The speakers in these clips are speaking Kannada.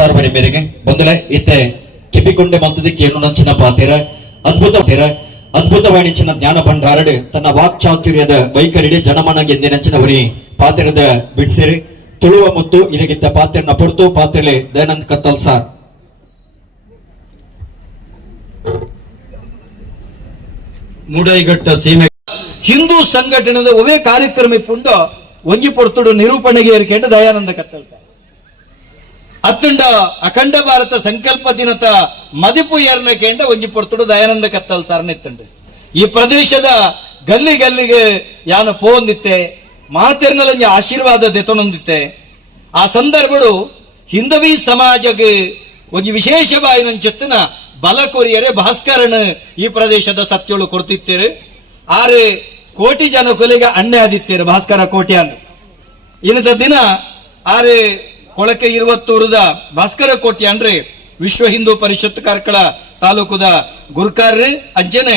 ಆಶಾರ್ವರಿ ಮೇರೆಗೆ ಬಂದಳೆ ಇತ್ತೆ ಕೆಪಿಕೊಂಡೆ ಮಲ್ತದಕ್ಕೆ ಏನು ನಂಚಿನ ಪಾತಿರ ಅದ್ಭುತವಾಣಿಂಚಿನ ಜ್ಞಾನ ಭಂಡಾರಡು ತನ್ನ ವಾಕ್ಚಾತುರ್ಯದ ವೈಖರಿಡಿ ಜನಮನಗೆ ಎಂದಿನಂಚಿನವರಿ ಪಾತಿರದ ಬಿಡಿಸಿರಿ ತುಳುವ ಮುತ್ತು ಇರಗಿದ್ದ ಪಾತ್ರನ ಪೊರ್ತು ಪಾತ್ರಲೆ ದಯಾನಂದ್ ಕತ್ತಲ್ ಸಾರ್ ಮೂಡೈಗಟ್ಟ ಸೀಮೆ ಹಿಂದೂ ಸಂಘಟನೆದ ಒವೇ ಕಾರ್ಯಕ್ರಮ ಪುಂಡ ಒಂಜಿ ಪೊರ್ತುಡು ನಿರೂಪಣೆಗೆ ಏರ್ಕೆಂಡ ದಯಾನಂದ ಕತ್ತಲ್ ಸಾರ್ ಅತ್ತಂಡ ಅಖಂಡ ಭಾರತ ಸಂಕಲ್ಪ ದಿನದ ಮದಿಪು ಏರ್ನಕೆಂಡ ಒಂಜಿ ಪೊರ್ತುಡು ದಯಾನಂದ ಕತ್ತಲ್ ಸಾರ್ನೆತ್ತಂಡು ಈ ಪ್ರದೇಶದ ಗಲ್ಲಿ ಗಲ್ಲಿಗೆ ಯಾನು ಪೋಂದಿತ್ತೆ ಮಾತೆರ್ನಲಂಜ ಆಶೀರ್ವಾದ ದೆತೊನೊಂದಿತ್ತೆ ಆ ಸಂದರ್ಭಡು ಹಿಂದವಿ ಸಮಾಜಗೆ ಒಂಜಿ ವಿಶೇಷವಾಯಿನ ಜೊತ್ತಿನ ಬಲ ಕೊರಿಯರೆ ಭಾಸ್ಕರನ್ ಈ ಪ್ರದೇಶದ ಸತ್ಯೋಳು ಕೊಡ್ತಿತ್ತೇರು 6 ಕೋಟಿ ಜನ ಕೊಲೆಗೆ ಅಣ್ಣೆ ಆದಿತ್ತೇರು ಭಾಸ್ಕರ ಕೋಟ್ಯಾನ್ ಇನ್ನದ ದಿನ 6 ಕೊಳಕೆ 20 ಭಾಸ್ಕರ ಕೋಟಿ ಅಂದ್ರೆ ವಿಶ್ವ ಹಿಂದೂ ಪರಿಷತ್ ಕಾರ್ಕಳ ತಾಲೂಕುದ ಗುರುಕಾರ್ರಿ ಅಂಜನೆ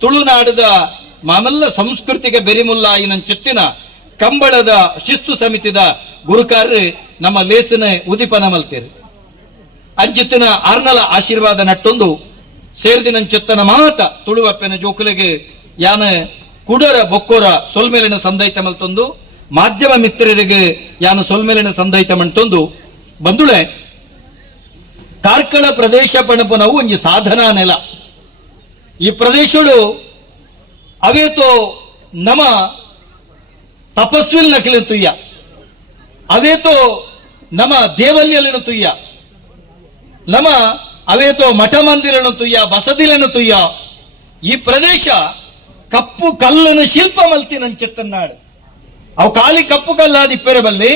ತುಳುನಾಡದ ಮಾಮಲ್ಲ ಸಂಸ್ಕೃತಿಗೆ ಬೆರಿಮುಲ್ಲ ಇನ ಚುತ್ತಿನ ಕಂಬಳದ ಶಿಸ್ತು ಸಮಿತಿದ ಗುರುಕಾರ್ರಿ ನಮ್ಮ ಲೇಸನ ಉದಿಪನ ಮಲ್ತೇರಿ ಅಂಚಿತ್ತಿನ ಆರ್ನಲ ಆಶೀರ್ವಾದ ನಟ್ಟೊಂದು ಸೇರ್ದಿನ ಚೊತ್ತನ ಮಾತ ತುಳುವಪ್ಪನ ಜೋಕುಲೆಗೆ ಯಾನ ಕುಡರ ಬೊಕ್ಕೋರ ಸೊಲ್ಮೇಲಿನ ಸಂದೈತ ಮಲ್ತೊಂದು ಮಾಧ್ಯಮ ಮಿತ್ರರಿಗೆ ಯಾನು ಸೊಲ್ಮೇಲಿನ ಸಂದೈತ ಮಂಟೊಂದು ಬಂದುಳೆ ಕಾರ್ಕಳ ಪ್ರದೇಶ ಪಣಪನವು ಒಂಜಿ ಸಾಧನಾ ನೆಲ ಈ ಪ್ರದೇಶಗಳು ಅವೇತೋ ನಮ ತಪಸ್ವಿಲ್ ನಕಲಿನ ತುಯ್ಯ ಅವೇತೋ ನಮ ದೇವಲ್ಯಲಿನ ತುಯ್ಯ ನಮ ಅವೇತೋ ಮಠ ಮಂದಿರನ ತುಯ್ಯ ಬಸದಿಲನ ತುಯ್ಯ ಈ ಪ್ರದೇಶ ಕಪ್ಪು ಕಲ್ಲನ ಶಿಲ್ಪ ಮಲ್ತಿನಂಚೆತ್ತನ್ನಾಡು ಅವು ಖಾಲಿ ಕಪ್ಪು ಕಲ್ಲಾದಿಪ್ಪೆರೆ ಬಲ್ಲಿ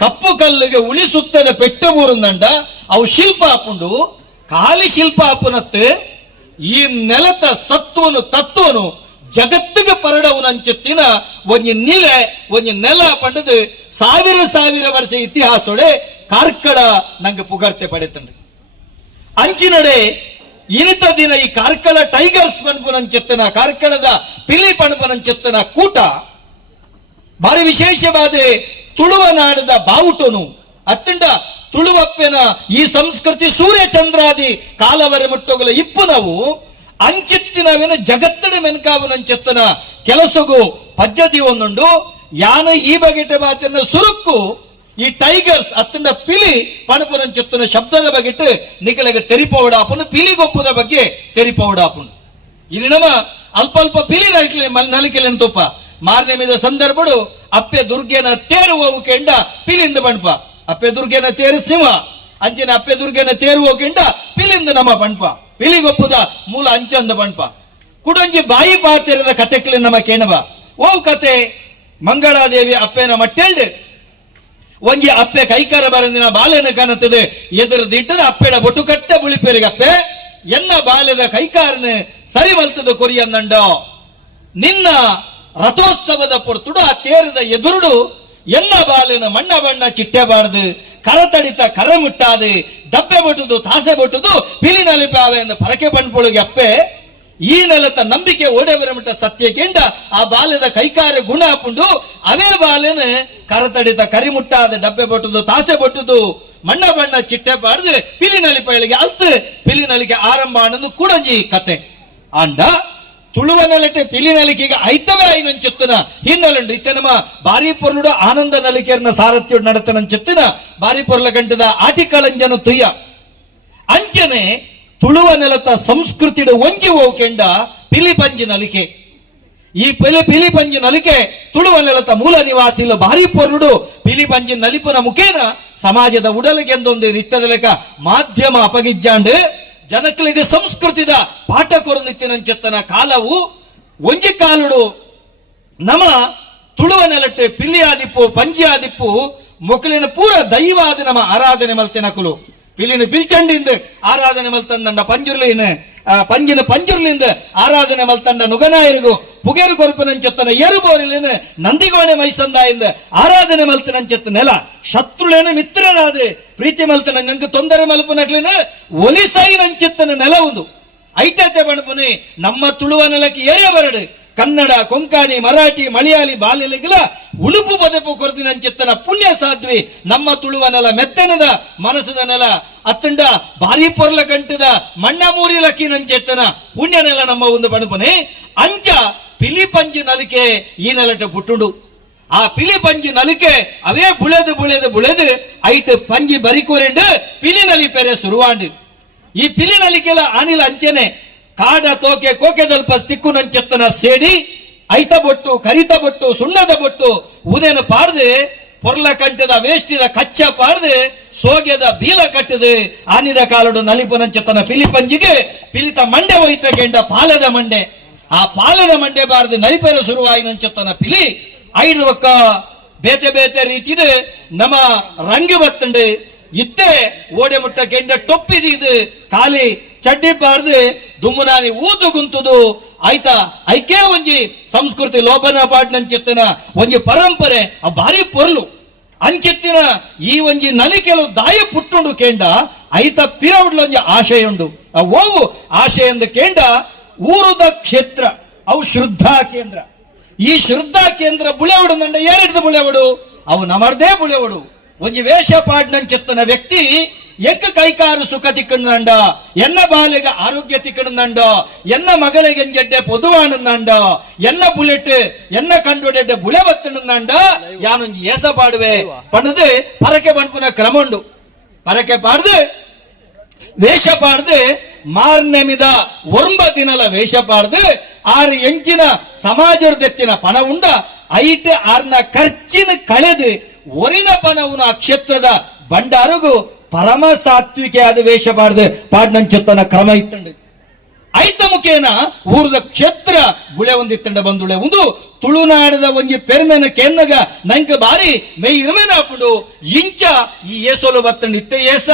ಕಪ್ಪು ಕಲ್ಲಿಗೆ ಉಳಿಸುತ್ತದೆ ಪೆಟ್ಟ ಊರುಂದಂಡ ಅವು ಶಿಲ್ಪ ಹಾಪುಂಡು ಖಾಲಿ ಶಿಲ್ಪ ಹಾಪುನತ್ತೆ ಈ ನೆಲತ ಸತ್ವನು ತತ್ವನು ಜಗತ್ತಿಗೆ ಪರಡವನಂಚೆತ್ತಿನ ಒಂಜಿ ನೆಲ ಪಂಡದು ಸಾವಿರ ವರ್ಷ ಇತಿಹಾಸೊಡೆ ಕಾರ್ಕಳ ನಂಗೆ ಪುಗರ್ತೆ ಪಡೆತಂಡ್ರಿ ಅಂಚಿನಡೆ ಇನಿತ ದಿನ ಈ ಕಾರ್ಕಳ ಟೈಗರ್ಸ್ ಪಣಪುನಂಚೆತ್ತನ ಕಾರ್ಕಳದ ಪಿಲಿ ಪಣಪುನಂಚೆತ್ತನ ಕೂಟ ಭಾರಿ ವಿಶೇಷವಾದ ತುಳುವ ನಾಡದ ಬಾವುಟನು ಅತ್ತಂಡ ತುಳುವಪ್ಪನ ಈ ಸಂಸ್ಕೃತಿ ಸೂರ್ಯ ಚಂದ್ರಾದಿ ಕಾಲವರೆ ಮುಟ್ಟೋಗಲ ಇಪ್ಪು ನಾವು ಅಂಚಿತ್ತಿನವೇನ ಜಗತ್ತಡ ಮೆನ್ಕಾವನಂಚೆತ್ತನ ಕೆಲಸಗೂ ಪದ್ಧತಿ ಒಂದುಂಡು ಯಾನ ಈ ಬಗೆಟ ಬಾತಿನ ಸುರುಕ್ಕು ಈ ಟೈಗರ್ಸ್ ಅತ್ತಂಡ ಪಿಲಿ ಪಣಪುನಂಚೆತ್ತನ ಶಬ್ದದ ಬಗೆಟ್ ನಿಕಲೆಗೆ ತೆರಿಪೋವಡಾಪುನು ಪಿಲಿಗೊಪ್ಪುದ ಬಗ್ಗೆ ತೆರಿಪೋವಡಾಪುನು ಇಲ್ಲಿ ನಮ್ಮ ಅಲ್ಪ ಪಿಲಿ ನಲಿಕೆಲೆನ್ ತುಪ್ಪ ಮಾರನೇ ಮೀದ ಸಂದರ್ಭಡು ಅಪ್ಪೆ ದುರ್ಗೆನ ತೇರು ಹೋಗು ಕೆಂಡ ಪಿಲಿಂದ ಬಣ್ಪ ಅಪ್ಪೆ ದುರ್ಗೆನ ತೇರು ಸಿಂಹ ಅಂಚಿನ ಅಪ್ಪೆ ದುರ್ಗೆನ ತೇರು ಹೋಗು ಕೆಂಡ ಪಿಲಿಂದ ನಮ್ಮ ಬಣ್ಪ ಪಿಲಿಗೊಪ್ಪುದ ಮೂಲ ಅಂಚಂದ ಬಣ್ಪ ಕುಡಂಜಿ ಬಾಯಿ ಪಾತೆರದ ಕತೆಕ್ಲೆ ನಮ್ಮ ಕೇಣಬ ಓ ಕತೆ ಮಂಗಳಾದೇವಿ ಅಪ್ಪೆನ ಮಟ್ಟೆಲ್ಡ್ ಒಂಜಿ ಅಪ್ಪೆ ಕೈಕಾರ ಬರಂದಿನ ಬಾಲೆನ ಕಾಣುತ್ತದೆ ಎದುರದಿಟ್ಟದ ಅಪ್ಪೆಡ ಬೊಟ್ಟು ಕಟ್ಟ ಬುಳಿಪೇರಿಗಪ್ಪೆ ಎನ್ನ ಬಾಲ್ಯದ ಕೈಕಾರನ ಸರಿ ಮಲ್ತದ ಕೊರಿಯಂದಂಡ ನಿನ್ನ ರಥೋತ್ಸವದ ಪೊರ್ತುಡು ಆ ತೇರದ ಎದುರುಡು ಎನ್ನ ಬಾಲಿನ ಮಣ್ಣ ಬಣ್ಣ ಚಿಟ್ಟೆಬಾರ್ದು ಕರ ತಡಿತ ಕರ ಮುಟ್ಟಾದು ಡಬ್ಬೆ ಬೊಟ್ಟುದು ತಾಸೆ ಬೊಟ್ಟುದು ಪಿಲಿ ನಲಿಪಾವೆ ಎಂದು ಪರಕೆ ಬಣ್ಪೊಳಗೆ ಅಪ್ಪೆ ಈ ನೆಲತ ನಂಬಿಕೆ ಓಡೇವರ ಮಟ್ಟ ಸತ್ಯ ಕೆಂಡ ಆ ಬಾಲ್ಯದ ಕೈಕಾರ್ಯ ಗುಣ ಹಾಪುಂಡು ಅವೇ ಬಾಲಿನ ಕರ ತಡಿತ ಕರಿ ಮುಟ್ಟಾದ ಡಬ್ಬೆ ಬೊಟ್ಟುದು ತಾಸೆ ಬೊಟ್ಟುದು ಮಣ್ಣ ಬಣ್ಣ ಚಿಟ್ಟೆ ಬಾರ್ದು ಪಿಲಿ ನಲಿಪಳಿಗೆ ಅಲ್ತು ಪಿಲಿ ನಲಿಕೆ ಆರಂಭ ಅನ್ನೋದು ಕೂಡಂಜಿ ಕತೆ ಅಂಡ ತುಳುವ ನೆಲಟೆ ಪಿಲಿ ನಲಿಕೆಗೆ ಐತವೇ ಐನಂಚೆತ್ತನ ಹಿನ್ನಲುಂಡು ಇತ್ತ ನಮ್ಮ ಬಾರಿ ಪೊರ್ಲುಡು ಆನಂದ ನಲಿಕೆಯನ್ನ ಸಾರಥ್ಯ ನಡತನಂಚೆತ್ತಿನ ಬಾರಿ ಪೊರ್ಲ ಗಂಟದ ಆಟಿಕಳಂಜನ ತುಯ್ಯ ಅಂಚನೆ ತುಳುವ ನೆಲತ ಸಂಸ್ಕೃತಿಡ ಒಂಜಿ ಹೋಕೆಂಡ ಪಿಲಿ ಪಂಜಿ ನಲಿಕೆ ಈ ಪಿಲಿ ಪಂಜಿ ನಲಿಕೆ ತುಳುವ ನೆಲತ ಮೂಲ ನಿವಾಸಿಲ ಬಾರಿ ಪೊರ್ಲುಡು ಪಿಲಿ ಪಂಜಿ ನಲಿಪನ ಮುಖೇನ ಸಮಾಜದ ಉಡಲಿಗೆಂದೊಂದು ನಿತ್ಯದ ಲೆಕ್ಕ ಮಾಧ್ಯಮ ಅಪಗಿಜ್ಜಾಂಡ್ ಜನಕಲಿಗೆ ಸಂಸ್ಕೃತಿದ ಪಾಠ ಕೊರನಿತ್ತಿನಂಚೆತ್ತನ ಕಾಲವು ಒಂಜಿ ಕಾಲುಡು ನಮ ತುಳುವ ನೆಲಟ್ಟೆ ಪಿಲ್ಲಿ ಆದಿಪ್ಪು ಪಂಜಿ ಆದಿಪ್ಪು ಮೊಕಲಿನ ಪೂರ ದೈವಾದ ನಮ್ಮ ಆರಾಧನೆ ಮಲ್ತೆನಕುಲು ಪಿಲಿನ ಪಿಲ್ಚಂಡಿಂದ ಆರಾಧನೆ ಮಲ್ತಂದ ಪಂಜಿನ ಪಂಜುರ್ಲಿಂದ ಆರಾಧನೆ ಮಲ್ತಂಡ ನುಗನಾಯರಿಗೂ ಪುಗೇರು ಕೊಲ್ಪನಂಚೆತ್ತನ ಏರುಬೋರಿಲಿನ ನಂದಿಗೋಣೆ ಮೈಸಂದಾಯಿಂದ ಆರಾಧನೆ ಮಲ್ತನಂಚೆತ್ತ ನೆಲ ಶತ್ರುಳೇನ ಮಿತ್ರರಾದೆ ಪ್ರೀತಿ ಮಲ್ತನ ನಂಗೆ ತೊಂದರೆ ಮಲ್ಪನಕ್ಲಿನ ಒಲಿಸೈನಂಚೆತ್ತನ ನೆಲ ಒಂದು ಐಟತೆ ಬಣಪುನಿ ನಮ್ಮ ತುಳುವ ನೆಲಕ್ಕೆ ಏರಿಯ ಬರಡು ಕನ್ನಡ ಕೊಂಕಣಿ ಮರಾಠಿ ಮಲಯಾಳಿ ಬಾಲ್ಯಲಿಗಳ ಉಳುಪು ಬದಪು ಕೊರದಿನಂಚಿತ್ತನ ಪುಣ್ಯ ಸಾಧ್ವಿ ನಮ್ಮ ತುಳುವನಲ ಮೆತ್ತನದ ಮನಸ್ಸದ ನೆಲ ಅತ್ತಂಡ ಭಾರಿ ಪೊರ್ಲ ಕಂಟದ ಮಣ್ಣ ಮೂರಿ ಲಕ್ಕಿನಂಚೆತ್ತನ ಪುಣ್ಯನೆಲ ನಮ್ಮ ಒಂದು ಬಣಪನೆ ಅಂಚ ಪಿಲಿಪಂಜಿ ನಲಿಕೆ ಈ ನೆಲಟ ಪುಟ್ಟುಂಡು ಆ ಪಿಲಿ ಪಂಜಿ ನಲಿಕೆ ಅವೇ ಬುಳೆದು ಐಟ್ ಪಂಜಿ ಬರಿಕೋರೆಂಡು ಪಿಲಿ ನಲಿ ಪೆರೆ ಸುರುವಾಂಡು ಈ ಪಿಲಿ ನಲಿಕೆಲ ಆನಿಲ ಅಂಚೆನೆ ಕಾಡ ತೋಕೆ ಕೋಕೆದಲ್ಪ ತಿಕ್ಕು ನಂಚೆತ್ತನ ಸೇಡಿ ಐತ ಬೊಟ್ಟು ಕರಿತ ಬೊಟ್ಟು ಸುಣ್ಣದ ಬೊಟ್ಟು ಉದೇನು ಪಾರ್ದು ಪೊರ್ಲ ಕಂಟದ ವೇಷ್ಟಿದ ಕಚ್ಚ ಪಾರ್ದು ಸೋಗೆದ ಬೀಲ ಕಟ್ಟದು ಆನಿದ ಕಾಲಡು ನಲಿಪು ನಂಚೆತ್ತನ ಪಿಲಿ ಪಂಜಿಗೆ ಪಿಲಿತ ಮಂಡೆ ಹೋಯ್ತ ಗೆಂಡ ಪಾಲದ ಮಂಡೆ ಆ ಪಾಲದ ಮಂಡೆ ಬಾರದು ನಲಿಪೆರ ಸುರುವಾಯಿ ನಂಚೆತ್ತನ ಪಿಲಿ ಐದು ಒಕ್ಕ ಬೇತೆ ಬೇತೆ ರೀತಿದ ನಮ್ಮ ರಂಗು ಬತ್ತಂಡು ಇತ್ತೆ ಓಡೆ ಮುಟ್ಟ ಗೆಂಡ ಟೊಪ್ಪಿದು ಇದು ಖಾಲಿ ಚಡ್ಡಿ ಬಾರ್ದು ದುಮ್ಮನಾನಿ ಊತು ಗುಂತುದು ಆಯ್ತಾ ಐಕೆ ಒಂಜಿ ಸಂಸ್ಕೃತಿ ಲೋಭನ ಪಾಡ್ನಂಚಿತ್ತಿನ ಒಂಜಿ ಪರಂಪರೆ ಆ ಭಾರಿ ಪೊರ್ಲು ಅಂಚಿತ್ತಿನ ಈ ಒಂಜಿ ನಲಿಕೆಲು ದಾಯ ಪುಟ್ಟುಂಡು ಕೇಂಡ ಐತ ಪಿರವುಡ್ಲ ಒಂಜಿ ಆಶಯ ಉಂಡು ಆ ಓವು ಆಶಯ ಎಂದು ಕೇಂಡ ಊರುದ ಕ್ಷೇತ್ರ ಅವು ಶ್ರದ್ಧಾ ಕೇಂದ್ರ ಈ ಶ್ರದ್ಧಾ ಕೇಂದ್ರ ಬುಳೆವಡು ನಂಡ ಏರಿಡ್ದು ಬುಳೆವಡು ಅವು ನಮರ್ದೇ ಬುಳೆವಡು ಒಂಜಿ ವೇಷ ಪಾಡ್ನಂಚಿತ್ತನ ವ್ಯಕ್ತಿ ಎಕ್ಕ ಕೈಕಾರು ಸುಖ ತಿಕ್ಕಂಡ ಎನ್ನ ಬಾಲೆಗೆ ಆರೋಗ್ಯ ತಿಕ್ಕಂಡ ಎನ್ನ ಮಗಳಿಗೆ ಎಂಜೆಡ್ಡೆ ಪೊದುವಾಣಂಡ ಎನ್ನ ಬುಲೆಟ್ ಎನ್ನ ಕಂಡುಡೆಡ್ಡೆ ಬುಳೆ ಬತ್ತಂಡ ಯಾನೊಂಜಿ ಏಸ ಪಾಡುವೆ ಪಣದು ಪರಕೆ ಬಣ್ಪುನ ಕ್ರಮ ಉಂಡು ಪರಕೆ ಪಾಡ್ದು ವೇಷ ಪಾಡ್ದು ಮಾರ್ನೆ ಮಿದ ಒಂಬ ದಿನಲ ವೇಷ ಪಾಡ್ದು ಆರು ಎಂಚಿನ ಸಮಾಜದೆತ್ತಿನ ಪಣ ಉಂಡ ಐಟ್ ಆರ್ನ ಖರ್ಚಿನ ಕಳೆದು ಒರಿನ ಪಣವುನ ಆ ಕ್ಷೇತ್ರದ ಬಂಡಾರಗು ಪರಮ ಸಾತ್ವಿಕೆ ಆದ ವೇಷ ಪಾಡ್ನಂಚತ್ತನ ಕ್ರಮ ಇತ್ತಂಡು ಐತ ಮುಖೇನ ಊರದ ಕ್ಷೇತ್ರ ಗುಳೆ ಒಂದಿತ್ತಂಡ ಬಂದುಳೆ ಒಂದು ತುಳುನಾಡದ ಒಂಜಿ ಪೆರ್ಮೆನ ಕೆನ್ನಗ ನಂಗೆ ಬಾರಿ ಮೈ ಇರುಮೇನಾಪುಂಡು ಇಂಚ ಈ ಏಸೋಲು ಬತ್ತಂಡು ಇತ್ತೆ ಏಸ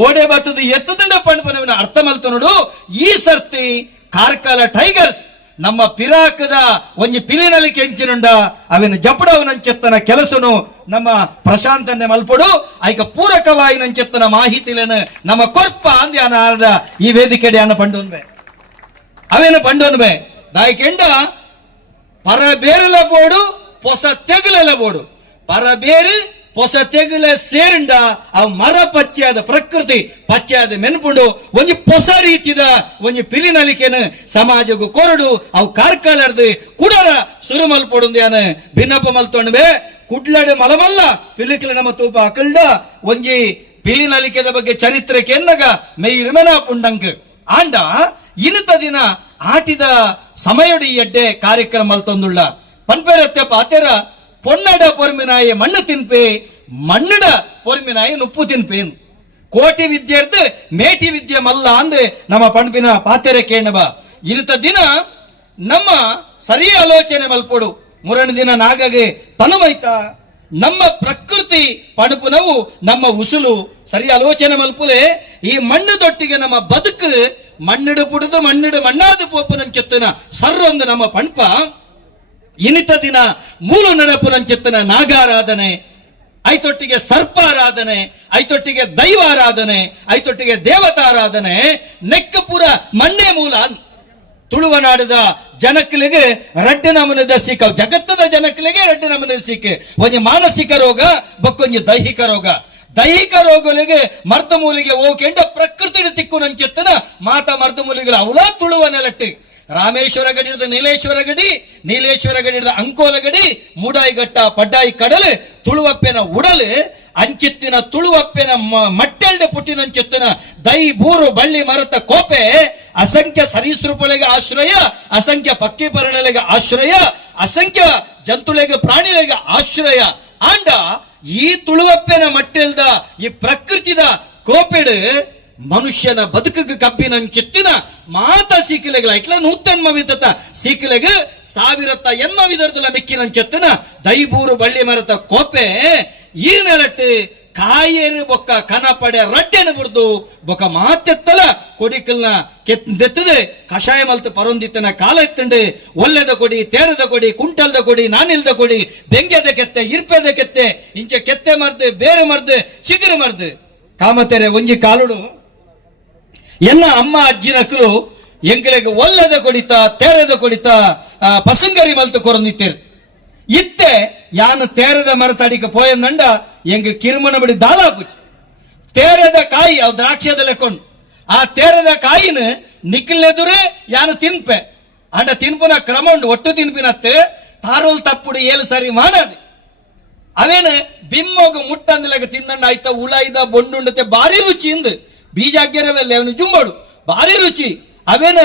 ಓಡೆ ಬತ್ತದ ಎತ್ತದಂಡ ಪಂಡ್ಪನವಿನ ಅರ್ಥ ಮಲ್ತು ನೋಡು ಈ ಸರ್ತಿ ಕಾರ್ಕಳ ಟೈಗರ್ಸ್ ನಮ್ಮ ಪಿರಾಕದ ಒಂಜಿ ಪಿಲಿನಲ್ಲಿ ಕೆಂಚಿನುಂಡ ಅವಿನ ಜಪಡವನಂಚೆತ್ತನ ಕೆಲಸನು ನಮ್ಮ ಪ್ರಶಾಂತನ್ನೇ ಮಲ್ಪಡು ಐಕ ಪೂರಕವಾಗಿ ನಂಚೆತ್ತನ ಮಾಹಿತಿಲೇನು ನಮ್ಮ ಕೊರ್ಪ ಅಂದ್ಯಾನ ಈ ವೇದಿಕೆಡೆ ಅನ್ನ ಪಂಡೋನ್ಬೆ ಅವೇನು ಪಂಡೋನ್ಬೆ ದಾಯ್ಕೆಂಡ ಪರ ಬೇರಲ ಬೋಡು ಪೊಸ ತೆಗಲೆಲ ಬೋಡು ಪರ ಬೇರು ಪೊಸ ತೆಗಲ ಸೇರಿಂಡ ಅವ್ ಮರ ಪಚ್ಚೆಯಾದ ಪ್ರಕೃತಿ ಪಚ್ಚೆಯಾದ ಮೆನ್ಪುಂಡು ಒಂಜಿ ಪೊಸ ರೀತಿದ ಒಂಜಿ ಪಿಲಿನಲಿಕೆನು ಸಮಾಜಗೂ ಕೊರಡು ಅವು ಕಾರ್ಕಳರ್ದು ಕುಡರ ಸುರು ಮಲ್ಪೊಡು ಯಾನ ಭಿನ್ನಪ್ಪ ಮಲ್ತೊಂಡ್ಬೆ ಕುಡ್ಲಡೆ ಮಲಮಲ್ಲ ಪಿಲಿಕ್ಲ ನಮ್ಮ ತೂಪ ಅಕಲ್ಡ ಒಂಜಿ ಪಿಲಿನಲಿಕೆದ ಬಗ್ಗೆ ಚರಿತ್ರೆ ಕೆನ್ನಗ ಮೈ ಇರುಮೆನ ಪುಂಡಂಕ್ ಆಂಡ ಇನಿತ ದಿನ ಆಟಿದ ಸಮಯಡಿ ಎಡ್ಡೆ ಕಾರ್ಯಕ್ರಮ ಮಲ್ತೊಂದುಳ್ಳ ಪನ್ಪೆರತ್ಯ ಪಾತೆರ ಪೊನ್ನಡ ಪೊರ್ಮಿನಾಯಿ ಮಣ್ಣು ತಿನ್ಪೆ ಮಣ್ಣಡ ಪೊರ್ಮಿನಾಯಿ ನುಪ್ಪು ತಿನ್ಪೇನು ಕೋಟಿ ವಿದ್ಯೆರ್ದು ಮೇಟಿ ವಿದ್ಯೆ ಮಲ್ಲ ಅಂದ್ ನಮ್ಮ ಪಣ್ಪಿನ ಪಾತೆರೆ ಕೇಣಬ ಇನಿತ ದಿನ ನಮ್ಮ ಸರಿ ಆಲೋಚನೆ ಮಲ್ಪೊಡು ಮುರಣ ದಿನ ನಾಗಗೆ ತನುಮೈತ ನಮ್ಮ ಪ್ರಕೃತಿ ಪಣಪುನವು ನಮ್ಮ ಉಸುಲು ಸರಿ ಆಲೋಚನೆ ಮಲ್ಪುಲೆ ಈ ಮಣ್ಣದೊಟ್ಟಿಗೆ ನಮ್ಮ ಬದುಕು ಮಣ್ಣಿಡು ಪುಡುದು ಮಣ್ಣಿಡು ಮಣ್ಣಾದು ಪೋಪುನಂಚೆತ್ತನ ಸರ್ರೊಂದು ನಮ್ಮ ಪಣ್ಪ ಇನಿತ ದಿನ ಮೂಲ ನೆನಪುನಂಚೆತ್ತನ ನಾಗಾರಾಧನೆ ಐತೊಟ್ಟಿಗೆ ಸರ್ಪಾರಾಧನೆ ಐತೊಟ್ಟಿಗೆ ದೈವಾರಾಧನೆ ಐತೊಟ್ಟಿಗೆ ದೇವತಾರಾಧನೆ ನೆಕ್ಕಪುರ ಮಣ್ಣೆ ಮೂಲ ತುಳುವನಾಡದ ಜನಕ್ಕಲಿಗೆ ರೆಡ್ಡ ನಮನದ ಸಿಕ್ಕ ಜಗತ್ತದ ಜನಕ್ಕಲಿಗೆ ರೆಡ್ಡ ನಮನದ ಸಿಕ್ಕ ಒಂಜಿ ಮಾನಸಿಕ ರೋಗ ಬಕ್ಕೊಂಜಿ ದೈಹಿಕ ರೋಗ ದೈಹಿಕ ರೋಗಗಳಿಗೆ ಮರ್ದಮೂಲಿಗೆ ಓಕೆಂಡ ಪ್ರಕೃತಿ ತಿಕ್ಕು ನಂಚೆತ್ತನ ಮಾತಾ ಮರ್ದಮೂಲಿಗಳ ಅವಳ ತುಳುವ ನೆಲಟ್ಟಿ ರಾಮೇಶ್ವರ ಗಡಿದ ನೀಲೇಶ್ವರ ಗಡಿ ನೀಲೇಶ್ವರ ಗಡಿದ ಅಂಕೋಲ ಗಡಿ ಮೂಡಾಯಿಘಟ್ಟ ಪಡ್ಡಾಯಿ ಕಡಲು ತುಳುವಪ್ಪೆನ ಉಡಲು ಅಂಚಿತ್ತಿನ ತುಳುವಪ್ಪೆನ ಮಟ್ಟೆಲ್ಡೆ ಪುಟ್ಟಿನಂಚಿತ್ತಿನ ದೈ ಬೂರು ಬಳ್ಳಿ ಮರತ ಕೋಪೆ ಅಸಂಖ್ಯ ಸರೀಸೃಪಗಳಿಗೆ ಆಶ್ರಯ ಅಸಂಖ್ಯ ಪಕ್ಕಿ ಪರಣೆಲೆಗೆ ಆಶ್ರಯ ಅಸಂಖ್ಯ ಜಂತುಳೆಗೆ ಪ್ರಾಣಿಗಳಿಗೆ ಆಶ್ರಯ ಆಂಡ ಈ ತುಳುವಪ್ಪೆನ ಮಟ್ಟೆಲ್ದ ಈ ಪ್ರಕೃತಿದ ಕೋಪೆಡು ಮನುಷ್ಯನ ಬದುಕಿಗೆ ಕಬ್ಬಿನಂಚಿತ್ತಿನ ಮಾತ ಸೀಕಿಲೆಗಳ ಇಟ್ಲ ನೂತನ್ಮ ವಿಧತ ಸೀಕಿಲೆಗೆ ಸಾವಿರತ್ತ ಎನ್ಮ ವಿಧರ್ದಲ ಮಿಕ್ಕಿನಂಚಿತ್ತಿನ ದೈಬೂರು ಬಳ್ಳಿ ಮರತ ಕೋಪೆ ಈ ನೆಲಟ್ಟು ಕಾಯೇರು ಬೊಕ್ಕ ಕನಪಡೆ ರಡ್ಡೆನ ಬುಡ್ದು ಬೊಕ್ಕ ಮಾತೆತ್ತಲ ಕೊಡಿಕಲ್ನ ಕೆತ್ತದೆ ಕಷಾಯ ಮಲ್ತು ಪರೊಂದಿತ್ತನ ಕಾಲ ಎತ್ತಂಡು ಒಲ್ಲೆದ ಕೊಡಿ ತೇರದ ಕೊಡಿ ಕುಂಟಲ್ದ ಕೊಡಿ ನಾನಿಲ್ದ ಕೊಡಿ ಬೆಂಗೆದ ಕೆತ್ತೆ ಇರ್ಪೆದ ಕೆತ್ತೆ ಇಂಚೆ ಕೆತ್ತೆ ಮರ್ದು ಬೇರೆ ಮರ್ದು ಚಿಗುರು ಮರ್ದು ಕಾಮತೆರೆ ಒಂಜಿ ಕಾಲುಡು ಎನ್ನ ಅಮ್ಮ ಅಜ್ಜಿನಕಲು ಎಂಕಲೆಗೆ ಒಲ್ಲದ ಕೊಡಿತ ತೇರದ ಕೊಡಿತ ಪಸಂಗರಿ ಮಲ್ತು ಕೊರಂದಿತ್ತೇರು ಇತ್ತೆ ಯಾನು ತೇರದ ಮರ ತಡಿಕ ಪೋಯಂದಂಡ ಎಂಗ್ ಕಿರುಮನ ಬಿಡಿ ದಾದಾಪುಚಿ ತೇರದ ಕಾಯಿ ಅವ್ ದ್ರಾಕ್ಷದ ಲೆಕ್ಕೊಂಡು ಆ ತೇರದ ಕಾಯಿನ ನಿಖಿಲ್ನೆದುರೇ ಯಾನು ತಿನ್ಪೆ ಅಂಡ ತಿನ್ಪುನ ಕ್ರಮ ಉಂಡು ಒಟ್ಟು ತಿನ್ಪಿನತ್ತೆ ತಾರೋಲ್ ತಪ್ಪುಡು ಏಳು ಸರಿ ಮಾನದಿ ಅವೇನು ಬಿಮ್ಮೋಗ ಮುಟ್ಟಂದಿಲಾಗ ತಿಂದಂಡ ಆಯ್ತಾ ಉಳಾಯ್ದ ಬೊಂಡುಂಡತೆ ಭಾರಿ ರುಚಿ ಇಂದು ಬೀಜ ಆಗ್ಯರವಲ್ಲ ಅವನು ಜುಂಬಾಡು ಭಾರಿ ರುಚಿ ಅವೇನು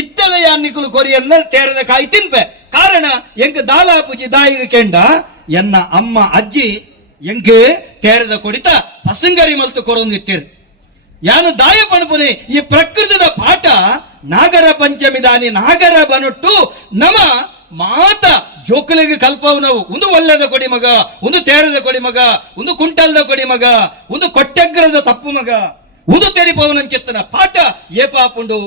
ಇತ್ತಲ ಯಾನಿಕಲು ಕೊರಿಯನ್ನ ತೇರದ ಕಾಯಿ ತಿನ್ಪೆ ಕಾರಣ ಎಂಕ ದಾಲಾಪುಜಿ ದಾಯಿಗೆ ಕೆಂಡ ಎನ್ನ ಅಮ್ಮ ಅಜ್ಜಿ ಎಂಕ್ ತೇರದ ಕೊಡಿತ ಪಸಂಗರಿ ಮಲ್ತು ಕೊರೊಂದಿತ್ತೇರು ಯಾನು ದಾಯ ಪಣಪುನೆ ಈ ಪ್ರಕೃತದ ಪಾಠ ನಾಗರ ಪಂಚಮಿ ದಾನಿ ನಾಗರ ಬನೊಟ್ಟು ನಮ ಮಾತ ಜೋಕಲಿಗೆ ಕಲ್ಪವು ನಾವು ಒಂದು ಒಳ್ಳೆದ ಕೊಡಿ ಮಗ ಒಂದು ತೇರದ ಕೊಡಿ ಮಗ ಒಂದು ಕುಂಟಲ್ದ ಕೊಡಿ ಮಗ ಒಂದು ಕೊಟ್ಟಗ್ರದ ತಪ್ಪು ಮಗ ಒಂದು ತೆರಿಪವನಂಚೆತ್ತನ ಪಾಠ ಏ ಪಾಪುಂಡು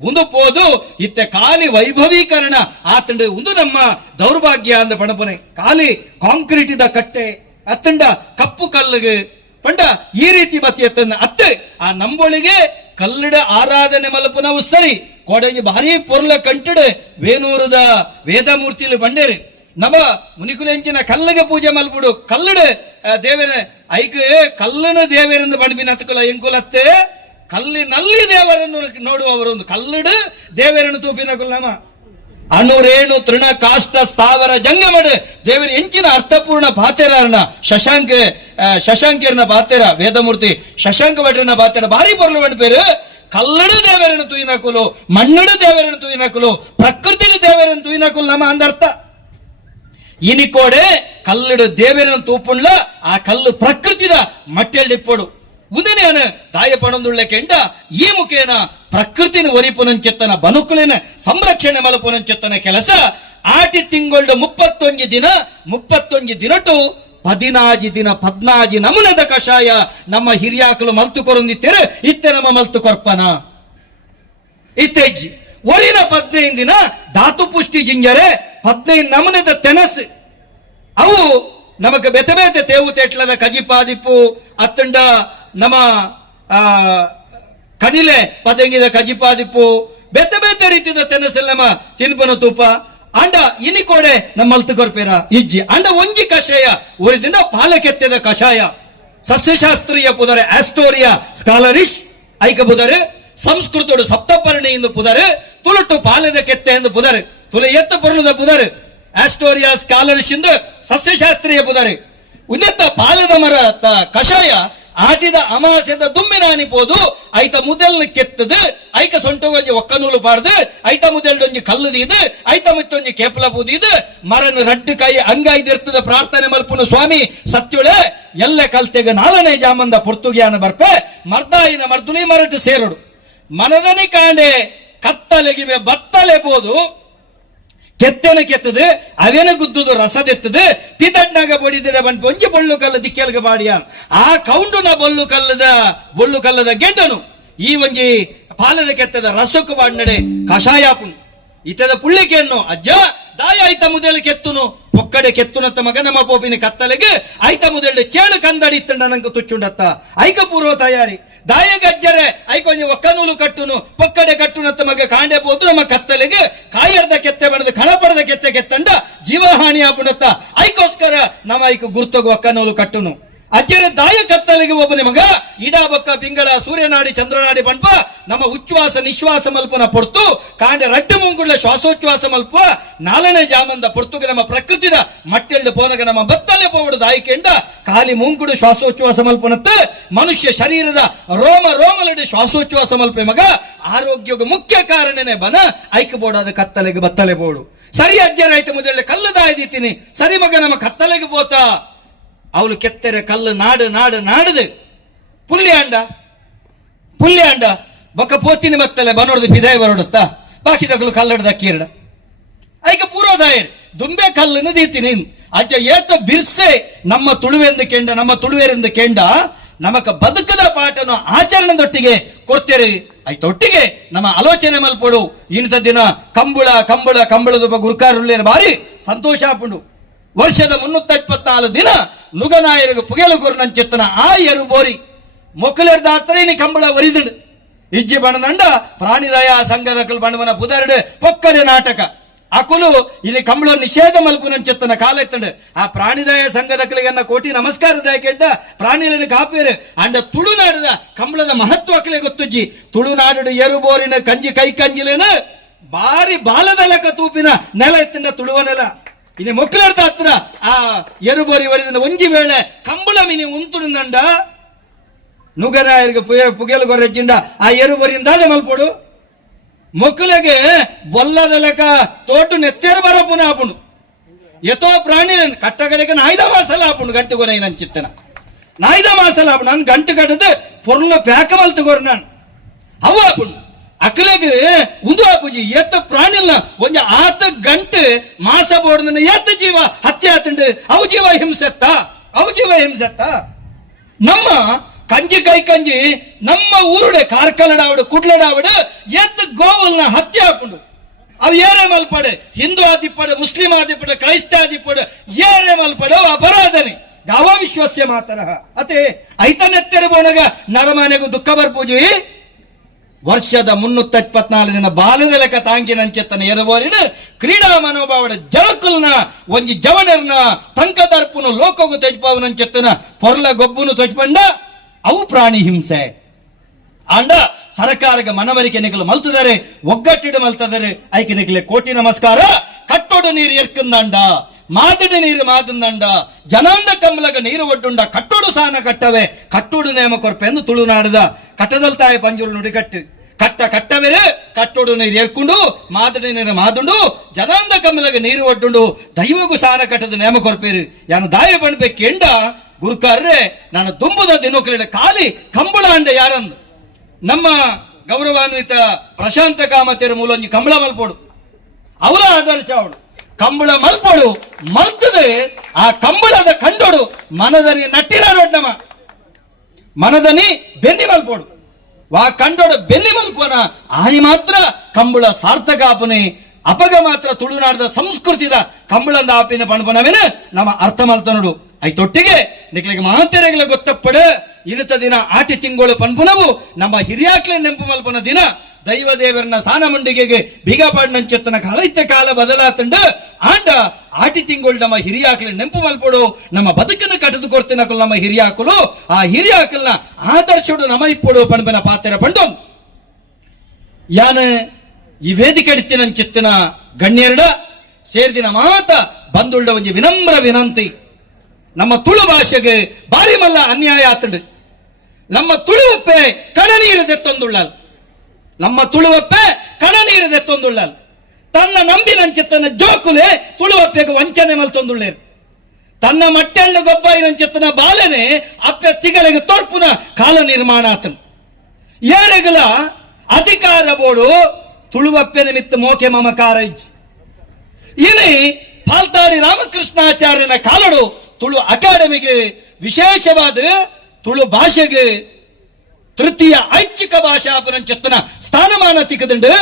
ಒಂದು ಪೋದು ಇತ್ತೆ ಖಾಲಿ ವೈಭವೀಕರಣ ಆತಂಡ ಒಂದು ನಮ್ಮ ದೌರ್ಭಾಗ್ಯ ಅಂದ ಪಣಪನೆ ಖಾಲಿ ಕಾಂಕ್ರೀಟ್ ಇದ ಕಟ್ಟೆ ಅತ್ತಂಡ ಕಪ್ಪು ಕಲ್ಲಿಗೆ ಪಂಡ ಈ ರೀತಿ ಬತ್ತಿ ಎತ್ತನ್ನ ಅತ್ತೆ ಆ ನಂಬೊಳಿಗೆ ಕಲ್ಲಡ ಆರಾಧನೆ ಮಲ್ಪನವು ಸರಿ ಕೊಡಗಿ ಭಾರಿ ಪೊರ್ಲ ಕಂಟಡು ವೇಣೂರದ ವೇದಮೂರ್ತಿಲಿ ಬಂಡೇರಿ ನವ ಮುನಿಕುಲೆಂಚಿನ ಕಲ್ಲಿಗೆ ಪೂಜೆ ಮಲ್ಪುಡು ಕಲ್ಲಡು ದೇವರ ಐಕ ಕಲ್ಲನ ದೇವರೆಂದು ಬಣ್ಬಿನ ಹತ್ಕುಲ ಎಂಕುಲತ್ತೆ ಕಲ್ಲಿನಲ್ಲಿ ದೇವರನ್ನು ನೋಡುವವರು ಒಂದು ಕಲ್ಲಡು ದೇವರನ್ನು ತೂಪಿನ ಕುಲಮ ಅಣುರೇಣು ತೃಣ ಕಾಷ್ಟ ಸ್ಥಾವರ ಜಂಗಮಡು ದೇವರ ಎಂಚಿನ ಅರ್ಥಪೂರ್ಣ ಪಾತೆರನ ಶಶಾಂಕರ್ನ ಪಾತೆರ ವೇದಮೂರ್ತಿ ಶಶಾಂಕ ಭಟ್ರನ ಪಾತೆರ ಭಾರಿ ಪೊರ್ಲು ಬಂಡ ಪೇರು ಕಲ್ಲಡು ದೇವರನ್ನು ತೂಯಿನಕುಲು ಮಣ್ಣಡು ದೇವರನ್ನು ತೂಯಿನಕುಲು ಪ್ರಕೃತಿಲಿ ದೇವರನ್ನು ತೂಯಿನಕುಲು ನಮ್ಮ ಅಂದರ್ಥ ಇನಿಕೋಡೆ ಕಲ್ಲಡು ದೇವರನ್ನು ತೂಪುಂಡ್ಲ ಆ ಕಲ್ಲು ಪ್ರಕೃತಿದ ಮಟ್ಟೆಲ್ ಡಿಪ್ಪೋಡು ಉದನೆಯನ ತಾಯ ಪಣಂದುಳ್ಳ ಕೆಂಡ ಈ ಮುಖೇನ ಪ್ರಕೃತಿನ ಒರಿಪುನಂಚೆತ್ತನ ಬನುಕುಳಿನ ಸಂರಕ್ಷಣೆ ಮಲಪುನಂಚೆತ್ತನ ಕೆಲಸ ಆಟಿ ತಿಂಗೊಳ್ಳು 31 ದಿನಟು 14 ದಿನ 14 ನಮೂನದ ಕಷಾಯ ನಮ್ಮ ಹಿರಿಯಾಕಲು ಮಲ್ತು ಕೊರೊಂದಿತ್ತೇರು ಇತ್ತೆ ನಮ್ಮ ಮಲ್ತು ಕೊರ್ಪನ ಇತ್ತೆಜ್ಜಿ ಒರಿನ 15 ದಿನ ಧಾತು ಪುಷ್ಟಿ ಜಿಂಜರೆ 15 ನಮೂನದ ತೆನಸು ಅವು ನಮಗ ಬೆತೆ ಬೆತೆ ತೇವು ತೇಟ್ಲದ ಕಜಿಪಾದಿಪ್ಪು ಅತ್ತಂಡ ನಮ್ಮ ಕನಿಲೆ ಪದಂಗಿದ ಕಜಿಪಾದಿಪ್ಪು ಬೆತೆ ಬೆತೆ ರೀತಿಯ ತೆನಸೆಲ್ಲ ನಮ್ಮ ತಿನ್ಪನ ತೂಪ ಅಂಡ ಇನಿಕೋಡೆ ನಮ್ಮ ಮಲ್ತು ಕೊರ್ಪೇರ ಇಜ್ಜಿ ಅಂಡ ಒಂಜಿ ಕಷಾಯ ಒರಿದಿನ ಪಾಲಕೆತ್ತದ ಕಷಾಯ ಸಸ್ಯಶಾಸ್ತ್ರೀಯ ಪುದರೆ ಆಸ್ಟೋರಿಯಾ ಸ್ಕಾಲರಿಶ್ ಐಕ ಪುದರೆ ಸಂಸ್ಕೃತೋಡು ಸಪ್ತಪರ್ಣಿ ಎಂದು ಪುದರೆ ತುಳುಟು ಪಾಲದ ಕೆತ್ತೆ ಎಂದು ಪುದರೆ ತುಲ ಎತ್ತ ಪೊರ್ಲದ ಪುದರೆ ಆಸ್ಟೋರಿಯಾ ಸ್ಕಾಲರಿಶ್ ಎಂದು ಸಸ್ಯಶಾಸ್ತ್ರೀಯ ಪುದರೆ ಉನ್ನತ ಪಾಲದ ಮರ ಕಷಾಯ ಆಟಿದ ಅಮಾಸೆದ ದುಮ್ಮಿನ ಅನಿಪೋದು ಐತ ಮುದಲ್ನ ಕೆತ್ತದು ಐಕ ಸೊಂಟ ಒಂಜಿ ಒಕ್ಕನೂಲು ಪಾಡ್ದು ಐತ ಮುದಲ್ಡೊಂಜಿ ಕಲ್ಲುದೀದು ಐತ ಮಿತ್ತೊಂಜಿ ಕೇಪಲ ಬೂದಿದು ಮರನು ರಡ್ಡು ಕೈ ಅಂಗೈದಿರ್ತದ ಪ್ರಾರ್ಥನೆ ಮಲ್ಪುನು ಸ್ವಾಮಿ ಸತ್ಯುಳೆ ಎಲ್ಲ ಕಲ್ತೆಗ 4ನೇ ಜಾಮಂದ ಪುರ್ತುಗಿಯಾನ ಬರ್ಪೆ ಮರ್ದಾಯಿನ ಮರ್ದುಲಿ ಮರಟ್ಟು ಸೇರೋಡು ಮನದನಿ ಕಾಂಡೆ ಕತ್ತಲೆಗಿವೆ ಬತ್ತಲೆ ಬೋದು ಕೆತ್ತನ ಕೆತ್ತದು ಅವೇನ ಗುದ್ದುದು ರಸದೆತ್ತದು ಪಿತಡ್ನಾಗ ಬಡಿದಿಡ ಬಂದು ಒಂಜಿ ಬೊಳ್ಳು ಕಲ್ಲ ದಿಕ್ಕೆಲ್ಗ ಬಾಡಿಯ ಆ ಕೌಂಡುನ ಬೊಳ್ಳು ಕಲ್ಲದ ಗೆಂಡನು ಈ ಒಂಜಿ ಪಾಲದ ಕೆತ್ತದ ರಸಕ್ಕೆ ಬಾಡ್ನಡೆ ಕಷಾಯಾಪುಣ್ ಇತದ ಪುಳ್ಳಿಕೆಯನ್ನು ಅಜ್ಜ ದಾಯ ಐತ ಮುದಲ್ ಕೆತ್ತುನು ಒಕ್ಕಡೆ ಕೆತ್ತುನತ್ತ ಮಗ ನಮ್ಮ ಪೋಪಿನ ಕತ್ತಲೆಗೆ ಐತ ಮುದಲ್ಡೆ ಚೇಳು ಕಂದಡಿ ಇತ್ತಂಡ ನಂಗೆ ತುಚ್ಚುಂಡತ್ತ ಐಕ ಪೂರ್ವ ತಯಾರಿ ದಾಯ ಗಜ್ಜರೆ ಐಕೊಂಜಿ ಒಕ್ಕನೂಲು ಕಟ್ಟುನು ಪೊಕ್ಕಡೆ ಕಟ್ಟುನತ್ತ ಮಗ ಕಾಂಡೆ ಬೋದು ನಮ್ಮ ಕತ್ತಲೆಗೆ ಕಾಯರ್ದ ಕೆತ್ತೆ ಬಣದ ಕಳಪಡದ ಕೆತ್ತೆ ಕೆತ್ತಂಡ ಜೀವಹಾನಿ ಆಪುಣತ್ತ ಐಕೋಸ್ಕರ ನಮ್ಮ ಐಕ ಗುರ್ತೋಗ ಒಕ್ಕನೂಲು ಕಟ್ಟುನು ಅಜ್ಜರ ದಾಯ ಕತ್ತಲೆಗೆ ಒಬ್ಬನೇ ಮಗ ಇಡಾ ಬೊಕ್ಕ ಪಿಂಗಳ ಸೂರ್ಯನಾಡಿ ಚಂದ್ರನಾಡಿ ಬಣ್ಪ ನಮ್ಮ ಉಚ್ಛ್ವಾಸ ನಿಶ್ವಾಸ ಮಲ್ಪನ ಪೊರ್ತು ಕಾಂಡೆ ರಡ್ಡು ಮುಂಗುಳ್ಳ ಶ್ವಾಸೋಚ್ಛ್ವಾಸ ಮಲ್ಪ 4ನೇ ಜಾಮಂದ ಪೊರ್ತುಗೆ ನಮ್ಮ ಪ್ರಕೃತಿದ ಮಟ್ಟೆಲ್ಡು ಪೋನಗ ನಮ್ಮ ಬತ್ತಲೆ ಪೋವಡು ದಾಯಿಕೆಂಡ ಖಾಲಿ ಮುಂಗುಡು ಶ್ವಾಸೋಚ್ಛ್ವಾಸ ಮಲ್ಪನತ್ತ ಮನುಷ್ಯ ಶರೀರದ ರೋಮಲಡೆ ಶ್ವಾಸೋಚ್ಛ್ವಾಸ ಮಲ್ಪೆ ಮಗ ಆರೋಗ್ಯಗ ಮುಖ್ಯ ಕಾರಣನೇ ಬನ ಐಕ ಬೋಡಾದ ಕತ್ತಲೆಗೆ ಬತ್ತಲೆ ಬೋಡು ಸರಿ ಅಜ್ಜರ ಆಯ್ತು ಮೊದಲೇ ಕಲ್ಲು ದಾಯ್ದಿತ್ತೀನಿ ಸರಿ ಮಗ ನಮ್ಮ ಕತ್ತಲೆಗೆ ಬೋತ ಅವಳು ಕೆತ್ತೆರೆ ಕಲ್ಲು ನಾಡು ಪುಲ್ಯಾಂಡ ಬೊಕ್ಕ ಪೋತಿನಿ ಬತ್ತಲೆ ಬನೋಡ್ದು ಬಿದಾಯ ಬರೋಡುತ್ತ ಬಾಕಿ ತಗಲು ಕಲ್ಲಡ ದಕ್ಕೀರಡ ಐಕ ಪೂರ್ವದಾಯರ್ ದುಂಬೆ ಕಲ್ಲನ್ನು ದೀತೀನಿ ಅಜ್ಜ ಏತ ಬಿರ್ಸೆ ನಮ್ಮ ತುಳುವೆರೆಂದು ಕೆಂಡ ನಮಕ ಬದುಕದ ಪಾಠನ ಆಚರಣೆದೊಟ್ಟಿಗೆ ಕೊಡ್ತೇರಿ ಆಯ್ತು ಒಟ್ಟಿಗೆ ನಮ್ಮ ಆಲೋಚನೆ ಮಲ್ಪಡು ಇಂಥ ದಿನ ಕಂಬಳದ ಗುರುಕಾರುಳ್ಳೇನ ಬಾರಿ ಸಂತೋಷ ಆಪುಂಡು ವರ್ಷದ 354 ದಿನ ನುಗನಾಯರಿಗೆ ಪುಗೆಲು ಗುರುನಂಚೆತ್ತನ ಆ ಎರು ಬೋರಿ ಮೊಕ್ಕಲೆಡ್ದಾತ್ರೇನಿ ಕಂಬಳ ಒರಿದಂಡು ಇಜ್ಜಿ ಬಣದಂಡ ಪ್ರಾಣಿದಯ ಸಂಘದ ಬಣವನ ಪುದರ್ಡು ಪೊಕ್ಕಡೆ ನಾಟಕ ಅಕುಲು ಇಲ್ಲಿ ಕಂಬಳ ನಿಷೇಧ ಮಲ್ಪುನಂಚೆತ್ತನ ಕಾಲ ಎತ್ತಂಡು ಆ ಪ್ರಾಣಿದಯ ಸಂಘದಕ್ಕಲಿಗನ್ನ ಕೋಟಿ ನಮಸ್ಕಾರದ ಕೆಡ್ಡ ಪ್ರಾಣಿಗಳನ್ನು ಕಾಪೇರು ಅಂಡ ತುಳುನಾಡದ ಕಂಬಳದ ಮಹತ್ವ ಅಕ್ಕಲೆ ಗೊತ್ತುಜ್ಜಿ ತುಳುನಾಡು ಎರುಬೋರಿನ ಕಂಜಿ ಕೈ ಕಂಜಿಲೇನ ಬಾರಿ ಬಾಲದ ಲೆಕ್ಕ ತೂಪಿನ ನೆಲ ಎತ್ತಂಡ ತುಳುವ ನೆಲ ಇನ್ನು ಮೊಕ್ಕಲರ್ದ ಹತ್ರ ಆ ಎರುಬೋರಿ ವರಿದ ಒಂಜಿ ವೇಳೆ ಕಂಬಳ ಮಿನಿ ಉಂತುಂದಂಡ ನುಗರಾಯರಿಗೆ ಪುಗೆಲು ಗೊರೆಜ್ಜಿಂಡ ಆ ಎರುಬೋರಿಯಿಂದ ಮಲ್ಪೋಡು ಮೊಕ್ಕಲಿಗೆ ಬೊಲ್ಲದ ಲೆಕ್ಕ ತೋಟು ನೆತ್ತೇರು ಬರ ಪುನಃ ಆಪುಂಡು ಎತೋ ಪ್ರಾಣಿ ಕಟ್ಟಗಡೆಗೆ ನಾಯ್ದ ಮಾಸಲ ಆಪುಂಡು ಗಂಟು ಗೊನೆ ನಂಚಿತ್ತನ ನಾಯ್ದ ಮಾಸಲ ಆಪುಂಡು ನಾನು ಗಂಟು ಕಟ್ಟದು ಪೊರ್ಲ ಪ್ಯಾಕ ಮಲ್ತುಗೋರು ನಾನು ಅವು ಆಪುಂಡು ಅಕ್ಕಲಿಗೆ ಉಂದು ಆಪುಜಿ ಎತ್ತ ಪ್ರಾಣಿಲ್ಲ ಒಂಜ ಆತ ಗಂಟು ಮಾಸ ಬೋರ್ನ ಎತ್ತ ಜೀವ ಹತ್ಯೆ ಆತಂಡು ಅವು ಜೀವ ಹಿಂಸೆತ್ತ ನಮ್ಮ ಕಂಜಿ ಕೈ ಕಂಜಿ ನಮ್ಮ ಊರುಡೆ ಕಾರ್ಕಲಡಾವಡು ಕುಡ್ಲಡಾವಡು ಎತ್ತು ಗೋವಲ್ನ ಹತ್ಯೆ ಹಾಕೊಂಡು ಅವು ಏರೇ ಮಲ್ಪಡೆ ಹಿಂದೂ ಆದಿಪ್ಪಡು ಮುಸ್ಲಿಂ ಆದಿಪ್ಪಡು ಕ್ರೈಸ್ತ ಆದಿಪ್ಪಡು ಏರೇ ಮಲ್ಪಡೆ ಅಪರಾಧನೆ ಗಾವ ವಿಶ್ವಸ್ಯ ಮಾತರ ಅತೆ ಐತನೆತ್ತೆರು ಬೋಣಗ ನರಮನೆಗೂ ದುಃಖ ಬರ್ಪೂಜಿ ವರ್ಷದ 374 ದಿನ ಬಾಲದ ಲೆಕ್ಕ ತಾಂಗಿನಂಚೆತ್ತನ ಎರಬೋರಿನ ಕ್ರೀಡಾ ಮನೋಭಾವದ ಜಳಕುಲ್ನ ಒಂಜಿ ಜವನರ್ನ ತಂಕದರ್ಪುನು ಲೋಕಗು ತೆಜ್ಪಾವನಂಚೆತ್ತನ ಪೊರ್ಲ ಗೊಬ್ಬುನು ತೊಜ್ಪಂಡ ಅವು ಪ್ರಾಣಿ ಹಿಂಸೆ ಆಂಡ ಸರ್ಕಾರಕ್ಕೆ ಮನವರಿಕೆ ನಿಗಲು ಮಲ್ತಿದ್ದಾರೆ ಒಗ್ಗಟ್ಟಿಡು ಮಲ್ತಿದ್ದಾರೆ ಐಕೆ ನಿಗಲೆ ಕೋಟಿ ನಮಸ್ಕಾರ ಕಟ್ಟೋಡು ನೀರು ಎರ್ಕಂದಂಡ ಮಾದಡಿ ನೀರು ಮಾದಂದಂಡ ಜನಾಂದ ಕಮ್ಮಲಗ ನೀರು ಒಡ್ಡುಂಡ ಕಟ್ಟೋಡು ಸಾನ ಕಟ್ಟವೆ ಕಟ್ಟೋಡು ನೇಮ ಕೊರ್ಪೆಂದು ತುಳುನಾಡದ ಕಟ್ಟದಲ್ತಾಯ ಪಂಜೂರು ನುಡಿಕಟ್ಟು ಕಟ್ಟವೆರೆ ಕಟ್ಟೋಡು ನೀರು ಎರ್ಕೊಂಡು ಮಾದಡಿ ನೀರು ಮಾದುಂಡು ಜನಾಂದ ಕಮ್ಮಲಗ ನೀರು ಒಡ್ಡುಂಡು ದೈವಗೂ ಸಾನ ಕಟ್ಟದ ನೇಮ ಕೊರ್ಪೇರು ಯಾನು ದಾಯ ಬಣ್ಬೇಕು ಎಂಡ ಗುರುಕಾರ್ರೆ ನಾನು ತುಂಬುದ ದಿನೋಕಲಿನ ಖಾಲಿ ಕಂಬಳ ಅಂಡೆ ಯಾರಂದು ನಮ್ಮ ಗೌರವಾನ್ವಿತ ಪ್ರಶಾಂತ ಕಾಮತಿಯರ ಮೂಲೊಂಜಿ ಕಂಬಳ ಮಲ್ಪೋಡು ಅವರ ಆದರ್ಶ ಅವಳು ಕಂಬಳ ಮಲ್ಪೋಡು ಮಲ್ತದೆ ಆ ಕಂಬಳದ ಕಂಡೋಡು ಮನದನಿ ನಟ್ಟಿನ ದೊಡ್ಡಮ ಮನದನಿ ಬೆನ್ನಿ ಮಲ್ಪೋಡು ವಾ ಕಂಡೋಡು ಬೆನ್ನಿ ಮಲ್ಪೋನ ಆಯಿ ಮಾತ್ರ ಕಂಬಳ ಸಾರ್ಥಕ ಆಪನೆ ಅಪಗ ಮಾತ್ರ ತುಳುನಾಡದ ಸಂಸ್ಕೃತಿದ ಕಂಬಳದ ಆಪಿನ ಪಣಪನವೇನ ನಮ್ಮ ಅರ್ಥ ಮಲ್ತ ನೋಡು ಐತೊಟ್ಟಿಗೆ ನಿಕ್ಲಿಗೆ ಮಹಾತೆರೆಗಳ ಗೊತ್ತಪ್ಪಡ ಇನತ ದಿನ ಆಟಿ ತಿಂಗಳು ಪನ್ಪುನವು ನಮ್ಮ ಹಿರಿಯಾಕ್ಲೆ ನೆಂಪು ಮಲ್ಪನ ದಿನ ದೈವ ದೇವರನ್ನ ಸಾನ ಮಂಡಿಗೆಗೆ ಬೀಗಪಾಡ್ನಂಚೆತ್ತನ ಕಾಲೈತ್ಯ ಕಾಲ ಬದಲಾತಂಡ ಆಂಡ ಆಟಿ ತಿಂಗಳು ನಮ್ಮ ಹಿರಿಯಾಕ್ಲೆ ನೆಂಪು ಮಲ್ಪಡು ನಮ್ಮ ಬದುಕನ್ನು ಕಟ್ಟದು ಕೊಡ್ತಿನಕಲು ನಮ್ಮ ಹಿರಿಯಾಕಲು ಆ ಹಿರಿಯಾಕಲ್ನ ಆದರ್ಶೋಡು ನಮ್ಮ ಇಪ್ಪಡು ಪಣಬನ ಪಾತೆರ ಪಂಡು ಯಾನ ಈ ವೇದಿಕೆ ಅಡಿತಿನಂಚೆತ್ತಿನ ಗಣ್ಯರಡ ಸೇರ್ದಿನ ಮಾತ ಬಂದುಳ್ಳ ಒಂಜಿ ವಿನಮ್ರ ವಿನಂತಿ ನಮ್ಮ ತುಳು ಭಾಷೆಗೆ ಬಾರಿ ಮಲ್ಲ ಅನ್ಯಾಯ ಆತಂಡು ನಮ್ಮ ತುಳುವಪ್ಪೆ ಕಣನೀರದೆತ್ತೊಂದುಳ್ಳಲ್ ನಮ್ಮ ತುಳುವಪ್ಪೆ ಕಣನೀರದೆತ್ತೊಂದುಳ್ಳಲ್ ತನ್ನ ನಂಬಿನಂಚೆತ್ತನ ಜೋಕುಲೆ ತುಳುವಪ್ಪೆಗೆ ವಂಚನೆ ಮಲ್ತೊಂದುಳ್ಳೇರು ತನ್ನ ಮಟ್ಟೆಳ್ಳು ಗೊಬ್ಬಾಯಿನಂಚೆತ್ತನ ಬಾಲನೆ ಅಪ್ಪೆ ತಿಗಲೆಗೆ ತೋರ್ಪುನ ಕಾಲ ನಿರ್ಮಾಣ ಆತನು ಏರೆಗಲ ಅಧಿಕಾರ ಬೋಡು ತುಳುವಪ್ಪೆ ನಿಮಿತ್ತ ಮೋಕೆ ಮಮಕಾರ ಇಜ್ಜಿ ಇನಿ ಪಾಲ್ತಾಡಿ ರಾಮಕೃಷ್ಣಾಚಾರ್ಯನ ಕಾಲಡು ತುಳು ಅಕಾಡೆಮಿಗೆ ವಿಶೇಷವಾದ ತುಳು ಭಾಷೆಗೆ ತೃತೀಯ ಐಚ್ಛಿಕ ಭಾಷಾ ಅಪನಂಚೆತ್ತನ ಸ್ಥಾನಮಾನ ತಿಕ್ಕದಂಡು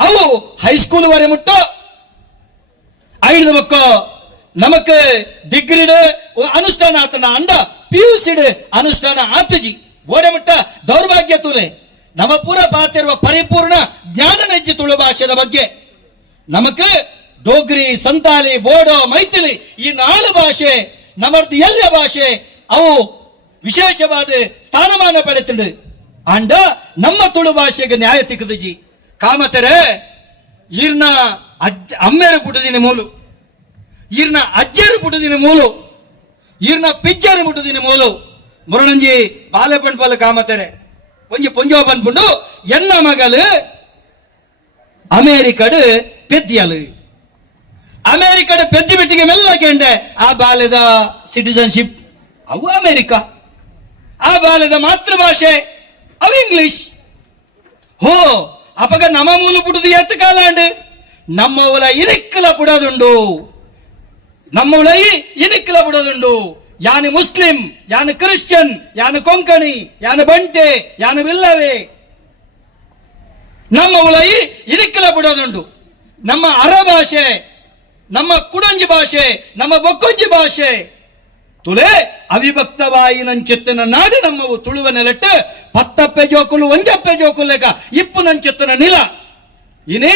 ಅವು ಹೈಸ್ಕೂಲ್ ವರೆ ಮುಟ್ಟು ಐದು ಬಕ್ಕ ನಮಕ್ ಡಿಗ್ರಿ ಅನುಷ್ಠಾನ ಆತನ ಅಂಡ PUC ಅನುಷ್ಠಾನ ಆತಜಿ ಓಡೆ ಮುಟ್ಟ ದೌರ್ಭಾಗ್ಯ ತುಲೆ ನಮ್ಮ ಪೂರ ಪಾತಿರುವ ಪರಿಪೂರ್ಣ ಜ್ಞಾನ ನೆಜ್ಜಿ ತುಳು ಭಾಷೆದ ಬಗ್ಗೆ ನಮಕ್ ಡೋಗ್ರಿ ಸಂತಾಲಿ ಬೋಡೋ ಮೈಥಿಲಿ ಈ 4 ಭಾಷೆ ನಮ್ಮದು ಎಲ್ಲ ಭಾಷೆ ಅವು ವಿಶೇಷವಾದ ಸ್ಥಾನಮಾನ ಪಡೆತಂಡು ಅಂಡ ನಮ್ಮ ತುಳು ಭಾಷೆಗೆ ನ್ಯಾಯ ತಿಕ್ಕದಜಿ ಕಾಮತೆರೆ ಈರ್ನ ಅಮ್ಮೆರ ಪುಟದಿನ ಮೂಲು ಈರ್ನ ಅಜ್ಜರು ಪುಟದಿನ ಮೂಲು ಈರ್ನ ಪಿಜ್ಜರು ಪುಟದಿನ ಮೂಲು ಮುರಣಂಜಿ ಬಾಲೆ ಪಂಡ್ಪಲ ಕಾಮತೆರೆ ಒಂಜಿ ಪುಂಜೋ ಬಂದ್ಪುಂಡು ಎನ್ನ ಮಗಲು ಅಮೇರಿಕಡ್ ಪೆದ್ದಿಯಲು ಅಮೇರಿಕದ ಪೆದ್ದಿ ಬಿಟ್ಟಿಗೆ ಮೆಲ್ಲ ಕೆಂಡೆ ಆ ಬಾಲ್ಯದ ಸಿಟಿಜನ್ಶಿಪ್ ಅವು ಅಮೇರಿಕ ಆ ಬಾಲ್ಯದ ಮಾತೃಭಾಷೆ ಅವು ಇಂಗ್ಲಿಷ್ ಹೋ ಅಪಗ ನಮ್ಮ ಮೂಲ ಪುಟದು ಎತ್ತು ಕಾಲಾಂಡು ನಮ್ಮ ಉಲ ಇನಿಕ್ಕಲ ಪುಡದುಂಡು ನಮ್ಮ ಉಲ ಇನಿಕ್ಕಲ ಪುಡದುಂಡು ಯಾನು ಮುಸ್ಲಿಂ ಯಾನು ಕ್ರಿಶ್ಚಿಯನ್ ಯಾನು ಕೊಂಕಣಿ ಯಾನು ಬಂಟೆ ಯಾನು ಬಿಲ್ಲವೇ ನಮ್ಮ ಉಲ ಇನಿಕ್ಕಲ ಪುಡದುಂಡು ನಮ್ಮ ಅರ ಭಾಷೆ ನಮ್ಮ ಕುಡಂಜಿ ಭಾಷೆ ನಮ್ಮ ಬೊಕ್ಕೊಂಜಿ ಭಾಷೆ ತುಲೆ ಅವಿಭಕ್ತವಾಯಿನಂಚೆತ್ತನ ನಾಡು ನಮ್ಮವು ತುಳುವ ನೆಲೆಟ್ಟು ಪತ್ತಪ್ಪೆ ಜೋಕುಲು ಒಂಜಪ್ಪೆ ಜೋಕುಲೆಗ ಇಪ್ಪು ನಂಚೆತ್ತನ ನಿಲ ಇನಿ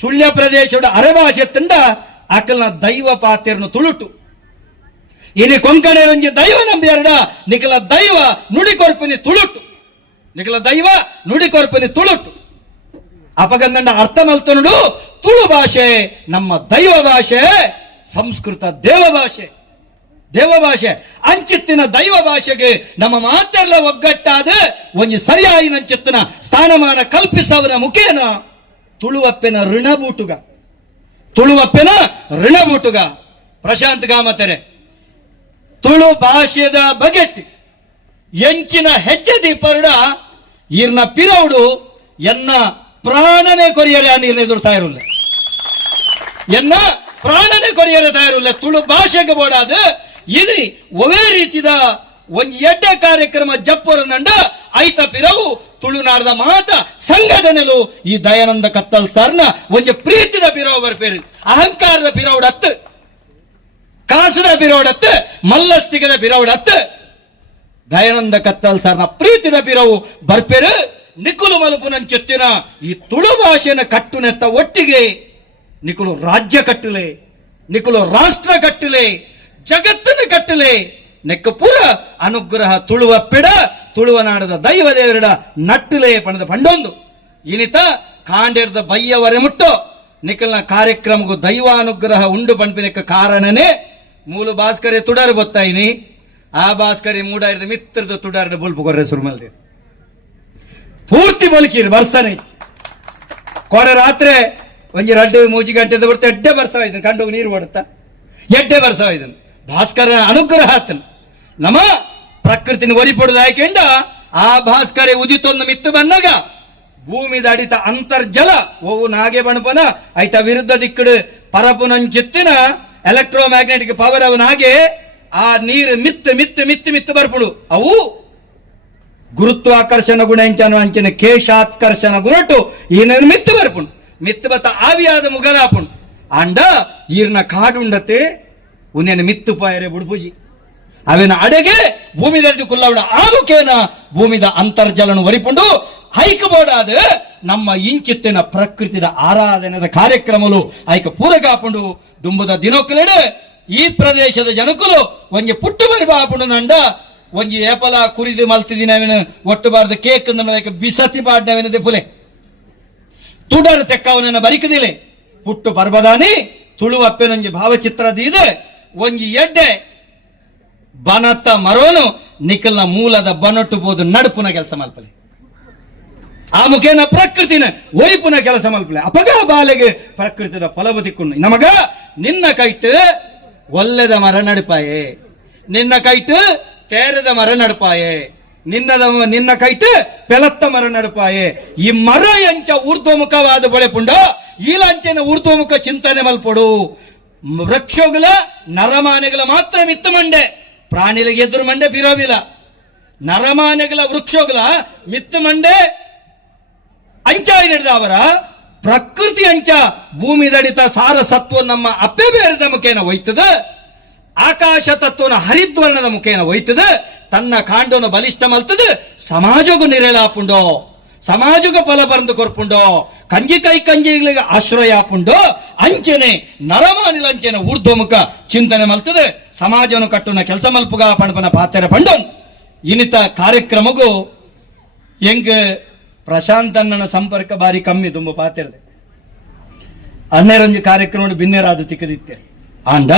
ಸುಳ್ಯ ಪ್ರದೇಶದ ಅರೆಭಾಷೆ ತಂಡ ಅಕಲ್ನ ದೈವ ಪಾತೆರನ್ನು ತುಳುಟು ಇನಿ ಕೊಂಕಣ ರಂಜಿ ದೈವ ನಂಬಿಯರಡ ನಿಖಲ ದೈವ ನುಡಿಕೊರ್ಪನಿ ತುಳುಟು ನಿಖಲ ದೈವ ನುಡಿಕೊರ್ಪನಿ ತುಳುಟು ಅಪಗಂದಂಡ ಅರ್ಥ ಮಲ್ತನುಡು ತುಳು ಭಾಷೆ ನಮ್ಮ ದೈವ ಭಾಷೆ ಸಂಸ್ಕೃತ ದೇವ ಭಾಷೆ ಅಂಚಿತ್ತಿನ ದೈವ ಭಾಷೆಗೆ ನಮ್ಮ ಮಾತೆಲ್ಲ ಒಗ್ಗಟ್ಟಾದ ಒಂದು ಸರಿಯಾಗಿ ನಂಚಿತ್ತಿನ ಸ್ಥಾನಮಾನ ಕಲ್ಪಿಸವರ ಮುಖೇನ ತುಳುವಪ್ಪೆನ ಋಣಬೂಟುಗ ಪ್ರಶಾಂತ್ ಗಾಮತೆರೆ ತುಳು ಭಾಷೆದ ಬಗೆಟ್ ಎಂಚಿನ ಹೆಜ್ಜೆ ದೀಪರುಡ ಈರ್ನ ಪಿರೌಡು ಎನ್ನ ಪ್ರಾಣನೆ ಕೊರಿಯರೆ ಆ ನೀರ್ನ ಎದುರು ತಾಯಿರುಲ್ಲ ಎನ್ನ ಪ್ರಾಣನೆ ಕೊರಿಯರೆ ತಾಯಿರುಲ್ಲ ತುಳು ಭಾಷೆಗೆ ಬೋಡಾದ ಇನಿ ಒವೇ ರೀತಿದ ಒಂದು ಎಡ್ಡೆ ಕಾರ್ಯಕ್ರಮ ಜಪ್ಪರನಂಡ ಐತ ಪಿರವು ತುಳುನಾಡದ ಮಾತ ಸಂಘಟನೆಲು ಈ ದಯಾನಂದ ಕತ್ತಲ್ ಸರ್ನ ಒಂದು ಪ್ರೀತಿದ ಪಿರವು ಬರ್ಪೇರಿ ಅಹಂಕಾರದ ಪಿರವುಡತ್ತು ಕಾಸದ ಪಿರವುಡತ್ತು ಮಲ್ಲಸ್ತಿಗದ ಪಿರವುಡತ್ತು ದಯಾನಂದ ಕತ್ತಲ್ ಸರ್ನ ಪ್ರೀತಿದ ಪಿರವು ಬರ್ಪೇರು ನಿಕುಲು ಮಲಪುನಂಚೆತ್ತಿನ ಈ ತುಳು ಭಾಷೆನ ಕಟ್ಟುನೆತ್ತ ಒಟ್ಟಿಗೆ ನಿಕುಲು ರಾಜ್ಯ ಕಟ್ಟಲೆ ನಿಕುಲು ರಾಷ್ಟ್ರ ಕಟ್ಟಲೆ ಜಗತ್ತನ್ನು ಕಟ್ಟಲೆ ನೆಕ್ಕ ಪುರ ಅನುಗ್ರಹ ತುಳುವ ಪಿಡ ತುಳುವನಾಡದ ದೈವ ದೇವರಿಡ ನಟ್ಟಲೆ ಪಣದ ಪಂಡೊಂದು ಇನಿತ ಕಾಂಡೆರ್ದ ಬಯ್ಯವರೆ ಮುಟ್ಟೋ ನಿಕಲ್ನ ಕಾರ್ಯಕ್ರಮಗೂ ದೈವಾನುಗ್ರಹ ಉಂಡು ಪಂಪಿನಕ್ಕ ಕಾರಣನೇ ಮೂಲ ಭಾಸ್ಕರಿ ತುಡಾರು ಗೊತ್ತಾಯಿನಿ ಆ ಭಾಸ್ಕರಿ ಮೂಡಾಯಿರದ ಮಿತ್ರದ ತುಡಾರದ ಬುಲ್ಪು ಕೊರ್ರೆ ಸುರ್ಮಲ್ದೆ ಪೂರ್ತಿ ಬದುಕಿರು ಬರ್ಸನೆ ಕೊಡ ರಾತ್ರಿ ಒಂಜಿ 2-3 ಗಂಟೆ ಬರ್ತಾ ಎಡ್ಡೆ ಬರ್ಸವ ಇದನ್ ಕಂಡೋಗಿ ನೀರು ಓಡುತ್ತಾ ಎಡ್ಡೆ ಬರ್ಸವ ಇದನ್ ಭಾಸ್ಕರ ಅನುಗ್ರಹ ಆತನ ನಮ್ಮ ಪ್ರಕೃತಿನ ಒರಿಪೊಡದ ಆಯ್ಕೆಂಡ ಆ ಭಾಸ್ಕರ ಉದಿತೊಂದು ಮಿತ್ತು ಬಂದಾಗ ಭೂಮಿ ಅಡಿತ ಅಂತರ್ಜಲ ಓವು ನಾಗೆ ಬಣಪನ ಐತ ವಿರುದ್ಧ ದಿಕ್ಕಡು ಪರಪುನಂಚಿತ್ತಿನ ಎಲೆಕ್ಟ್ರೋಮ್ಯಾಗ್ನೆಟಿಕ್ ಪವರ್ ಅವನಾಗೆ ಆ ನೀರು ಮಿತ್ತು ಬರ್ಪುಡು ಅವು ಗುರುತ್ವಾಕರ್ಷಣ ಗುಣ ಎಂಚನು ಅಂಚಿನ ಕೇಶಾತ್ಕರ್ಷಣ ಗುಣಟ್ಟು ಈನನ್ನು ಮಿತ್ತು ಬರ್ಪುಂಡು ಮಿತ್ತು ಬತ್ತ ಆವಿಯಾದ ಮುಗಲಾಪುಂಡು ಅಂಡ ಈರ್ನ ಕಾಡುಂಡತೆ ಉನ್ನೇನು ಮಿತ್ತು ಪಾಯರೆ ಬುಡ್ಪುಜಿ ಅವೇನ ಅಡೆಗೆ ಭೂಮಿ ದಡ್ಡಿ ಕುಲ್ಲವಡ ಆ ಮುಖೇನ ಭೂಮಿದ ಅಂತರ್ಜಲನು ಒರಿಪುಂಡು ಹೈಕಬೋಡಾದ ನಮ್ಮ ಇಂಚಿತ್ತಿನ ಪ್ರಕೃತಿದ ಆರಾಧನೆದ ಕಾರ್ಯಕ್ರಮಲು ಐಕ ಪೂರಕಾಪುಂಡು ದುಂಬುದ ದಿನೊಕ್ಕಲೆಡೆ ಈ ಪ್ರದೇಶದ ಜನಕುಲು ಒಂಜಿ ಪುಟ್ಟು ಬರಿ ಬಾಪುಂಡು ನಂಡ ಒಂಜಿ ಏಪಲ ಕುರಿದು ಮಲ್ತಿದಿನವೇನು ಒಟ್ಟು ಬಾರ್ದ ಕೇಕ್ ನಮ್ಮದಕ್ಕೆ ಬಿಸತಿ ಬಾಡ್ನವೇನದೆ ಪುಲೆ ತುಡರ್ ತೆಕ್ಕವನನ್ನ ಬರಿಕದಿಲೆ ಪುಟ್ಟು ಪರ್ಬದಾನಿ ತುಳುವಪ್ಪೆನೊಂಜಿ ಭಾವಚಿತ್ರ ದೀದೆ ಒಂಜಿ ಎಡ್ಡೆ ಬನತ್ತ ಮರೋನು ನಿಖಲ್ನ ಮೂಲದ ಬನೊಟ್ಟು ಬೋದು ನಡುಪುನ ಕೆಲಸ ಮಲ್ಪಲೆ ಆ ಮುಖೇನ ಪ್ರಕೃತಿನ ಒರಿಪುನ ಕೆಲಸ ಮಲ್ಪಲೆ ಅಪಗ ಬಾಲೆಗೆ ಪ್ರಕೃತಿದ ಫಲವು ತಿಕ್ಕೊಂಡು ನಮಗ ನಿನ್ನ ಕೈಟ್ ಒಲ್ಲೆದ ಮರ ನಡುಪಾಯೆ ನಿನ್ನ ಕೈಟ್ ತೇರದ ಮರ ನಡುಪಾಯೆ ನಿನ್ನ ಕೈಟ್ ಪೆಲತ್ತ ಮರ ನಡುಪಾಯೆ ಈ ಮರ ಎಂಚ ಊರ್ಧ್ವಮುಖವಾದ ಬಳೆಪುಂಡ ಈಲಂಚೆನ ಊರ್ಧ್ವಮುಖ ಚಿಂತನೆ ಮಲ್ಪಡು ವೃಕ್ಷಗಳ ನರಮಾನೆಗಳ ಮಾತ್ರ ಮಿತ್ತು ಮಂಡೆ ಪ್ರಾಣಿಗಳಿಗೆ ಎದುರು ಮಂಡೆ ಬಿರೋವಿಲ್ಲ ನರಮಾನೆಗಳ ವೃಕ್ಷಗಳ ಮಿತ್ತು ಮಂಡೆ ಅಂಚಾಯಿ ನಡೆದ ಅವರ ಪ್ರಕೃತಿ ಅಂಚ ಭೂಮಿ ದಡಿತ ಸಾರಸತ್ವ ನಮ್ಮ ಅಪ್ಪೆ ಬೇರೆದ ಮುಖೇನ ಒಯ್ತದ ಆಕಾಶ ತತ್ವನ ಹರಿದ್ವರ್ಣದ ಮುಖೇನ ಒಯ್ತದ ತನ್ನ ಕಾಂಡೋನ ಬಲಿಷ್ಠ ಮಲ್ತದ ಸಮಾಜಗೂ ನಿರೇಳಾಪುಂಡೋ ಸಮಾಜಗ ಫಲ ಬರಂದು ಕೊರ್ಪುಂಡೋ ಕಂಜಿಗಳಿಗೆ ಆಶ್ರಯ ಆಪುಂಡೋ ಅಂಚೆನೆ ನರಮಾನಿಲ ಅಂಚೆನೆ ಊರ್ಧ್ವಮುಖ ಚಿಂತನೆ ಮಲ್ತದೆ ಸಮಾಜವನ್ನು ಕಟ್ಟುನ ಕೆಲಸ ಮಲ್ಪುಗ ಪಣಪನ ಪಾತೆರ ಪಂಡೋನ್ ಇನ್ನಿತ ಕಾರ್ಯಕ್ರಮಗೂ ಹೆಂಗ ಪ್ರಶಾಂತ್ ಅಣ್ಣನ ಸಂಪರ್ಕ ಬಾರಿ ಕಮ್ಮಿ ತುಂಬ ಪಾತೆರದೆ ಅನ್ನೆರಂಜಿ ಕಾರ್ಯಕ್ರಮ ಭಿನ್ನರಾದ ತಿಕ್ಕದಿತ್ತೆ ಆಂಡ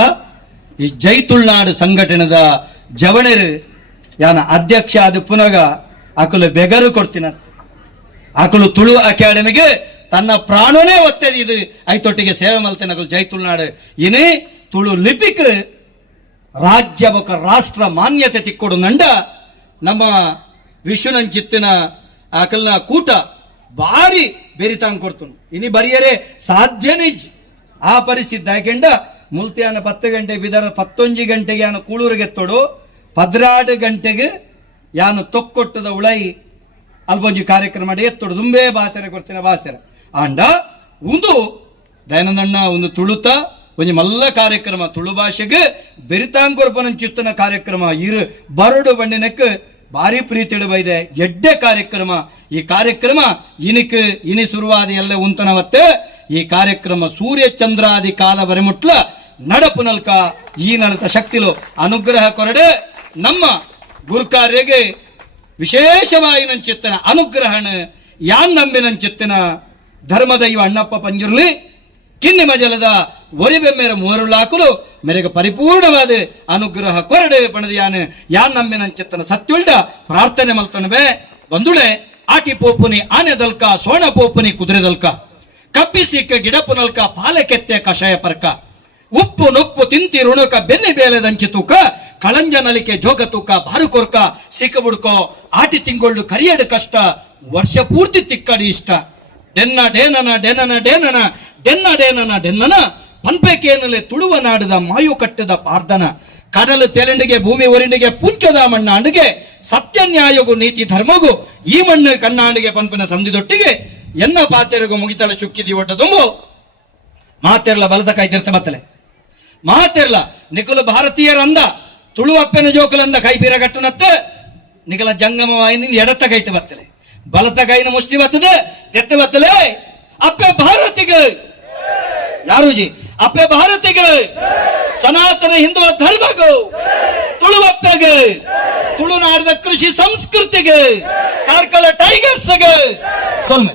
ಈ ಜೈತುಳ್ನಾಡು ಸಂಘಟನೆದ ಜವಣರು ಯಾನ ಅಧ್ಯಕ್ಷ ಆದ ಪುನಗ ಆಕಲು ಬೆಗರು ಕೊಡ್ತೀನಂತ ಆಕಲು ತುಳು ಅಕಾಡೆಮಿಗೆ ತನ್ನ ಪ್ರಾಣನೇ ಒತ್ತೆದು ಇದು ಐತೊಟ್ಟಿಗೆ ಸೇವೆ ಮಲ್ತೇನೆ ಅಕಲು ಜೈತುಳ್ನಾಡು ಇನೇ ತುಳು ಲಿಪಿಕ್ ರಾಜ್ಯ ಬೊಕ ರಾಷ್ಟ್ರ ಮಾನ್ಯತೆ ತಿಕ್ಕೊಡು ನಂಡ ನಮ್ಮ ವಿಶ್ವನಂಚಿತ್ತಿನ ಆಕಲ್ನ ಕೂಟ ಬಾರಿ ಬೆರಿತಾಂಗ್ ಕೊಡ್ತು ಇನಿ ಬರಿಯರೆ ಸಾಧ್ಯನಿಜ್ ಆ ಪರಿಸ್ಥಿತಿ ಯಾಕೆಂಡ ಮುಲ್ತಿಯಾನ 10 ಗಂಟೆ ಬಿದರ 11 ಗಂಟೆಗೆ ಯಾನು ಕೂಳೂರಿಗೆ ಎತ್ತೋಡು 16 ಗಂಟೆಗೆ ಯಾನು ತೊಕ್ಕೊಟ್ಟದ ಉಳೈ ಅಲ್ಬೊಂಜಿ ಕಾರ್ಯಕ್ರಮ ಮಾಡಿ ಎತ್ತೋಡು ದುಂಬೇ ಬಾಸರೆ ಕೊಡ್ತೇನೆ ಬಾಸರ ಆಂಡ ಒಂದು ದಯಾನಂದಣ್ಣ ಒಂದು ತುಳುತ ಒಂಜಿ ಮಲ್ಲ ಕಾರ್ಯಕ್ರಮ ತುಳು ಭಾಷೆಗೆ ಬೆರಿತಾಂಗೊರ್ಪನಂಚಿತ್ತನ ಕಾರ್ಯಕ್ರಮ ಇರು ಬರಡು ಬಂಡಿನಕ್ ಭಾರಿ ಪ್ರೀತಿಡು ಬೈದೆ ಎಡ್ಡೆ ಕಾರ್ಯಕ್ರಮ ಈ ಕಾರ್ಯಕ್ರಮ ಇನಿ ಶುರುವಾದ ಎಲ್ಲ ಉಂತನವತ್ತೆ ಈ ಕಾರ್ಯಕ್ರಮ ಸೂರ್ಯ ಚಂದ್ರಾದಿ ಕಾಲವರೆ ಮುಟ್ಲ ನಡಪು ನಲ್ಕ ಈ ನಡತ ಶಕ್ತಿಲು ಅನುಗ್ರಹ ಕೊರಡೆ ನಮ್ಮ ಗುರುಕಾರ್ಯಗೆ ವಿಶೇಷವಾಯಿನಂಚಿತ್ತನ ಅನುಗ್ರಹಣ ಯಾನ್ ನಂಬಿನಂಚಿತ್ತಿನ ಧರ್ಮದೈವ ಅಣ್ಣಪ್ಪ ಪಂಜುರ್ಲಿ ಕಿನ್ನಿಮ ಜಲದ ಒರಿಬೆಮ್ಮೆರ ಮೂರುಳಾಕಲು ಮೇರೆಗೆ ಪರಿಪೂರ್ಣವಾದ ಅನುಗ್ರಹ ಕೊರಡೆ ಪಣದ ಯಾನ್ ನಂಬಿನಂಚಿತ್ತನ ಸತ್ಯುಳ್ಳ ಪ್ರಾರ್ಥನೆ ಮಲ್ತನವೇ ಬಂದುಳೆ ಆಟಿ ಪೋಪುನಿ ಆನೆ ದಲ್ಕ ಸೋಣ ಪೋಪುನಿ ಕುದುರೆ ದಲ್ಕ ಕಪ್ಪಿ ಸಿಕ್ಕ ಗಿಡಪು ನಲ್ಕ ಪಾಲೆ ಕೆತ್ತೆ ಕಷಾಯ ಪರ್ಕ ಉಪ್ಪು ನೊಪ್ಪು ತಿಂತಿ ರುಣುಕ ಬೆನ್ನಿ ಬೇಲೆದಂಚಿ ತೂಕ ಕಳಂಜ ನಲಿಕೆ ಜೋಗ ತೂಕ ಬಾರು ಕೊರ್ಕ ಸಿಕ್ಕ ಬುಡ್ಕೋ ಆಟಿ ತಿಂಗೊಳ್ಳು ಕರಿಯಡು ಕಷ್ಟ ವರ್ಷ ಪೂರ್ತಿ ತಿಕ್ಕಡಿ ಇಷ್ಟ ಡೆನ್ನ ಡೇನನ ಡೆನನ ಡೇನನ ಡೆನ್ನ ಡೇನನ ಡೆನ್ನನ ಪನ್ಪೇಕೇನಲೆ ತುಳುವ ನಾಡದ ಮಾಯು ಕಟ್ಟದ ಪಾರ್ದನ ಕಡಲು ತೆರಂಡಿಗೆ ಭೂಮಿ ಒರಿಂಡಿಗೆ ಪುಂಚದ ಮಣ್ಣಾಂಡಿಗೆ ಸತ್ಯ ನ್ಯಾಯಗೂ ನೀತಿ ಧರ್ಮಗೂ ಈ ಮಣ್ಣು ಕಣ್ಣಾಂಡಿಗೆ ಪಂಪಿನ ಸಂಧಿದೊಟ್ಟಿಗೆ ಎನ್ನ ಪಾತೆರಿಗೂ ಮುಗಿತಲೆ ಚುಕ್ಕಿದಿ ಒಡ್ಡ ತುಂಬು ಮಾತೆರ್ಲ ಬಲದ ಕೈತಿರ್ತ ಬತ್ತಲೆ ಮಾತೆರ್ಲ ನಿಖಲು ಭಾರತೀಯರ ಅಂದ ತುಳುವಪ್ಪನ ಜೋಕಲಂದ ಕೈ ಬೀರಗಟ್ಟನತ್ತ ನಿಖಲ ಜಂಗಮವಾಯಿನ ಎಡತ ಕೈಟ್ ಬತ್ತಲೆ ಬಲತ ಕೈನ ಮುಷ್ಟಿ ಬತ್ತದೆ ಎತ್ತ ಬತ್ತಲೆ ಅಪ್ಪೆ ಭಾರತಿಗೆ ಯಾರು ಜಿ ಅಪ್ಪೆ ಭಾರತಿಗೆ ಸನಾತನ ಹಿಂದೂ ಧರ್ಮಗೂ ತುಳುವಪ್ಪಗೆ ತುಳುನಾಡಿದ ಕೃಷಿ ಸಂಸ್ಕೃತಿಗೆ ಕಾರ್ಕಳ ಟೈಗರ್ಸ್ಗೆ ಸೊಲ್ಮೆ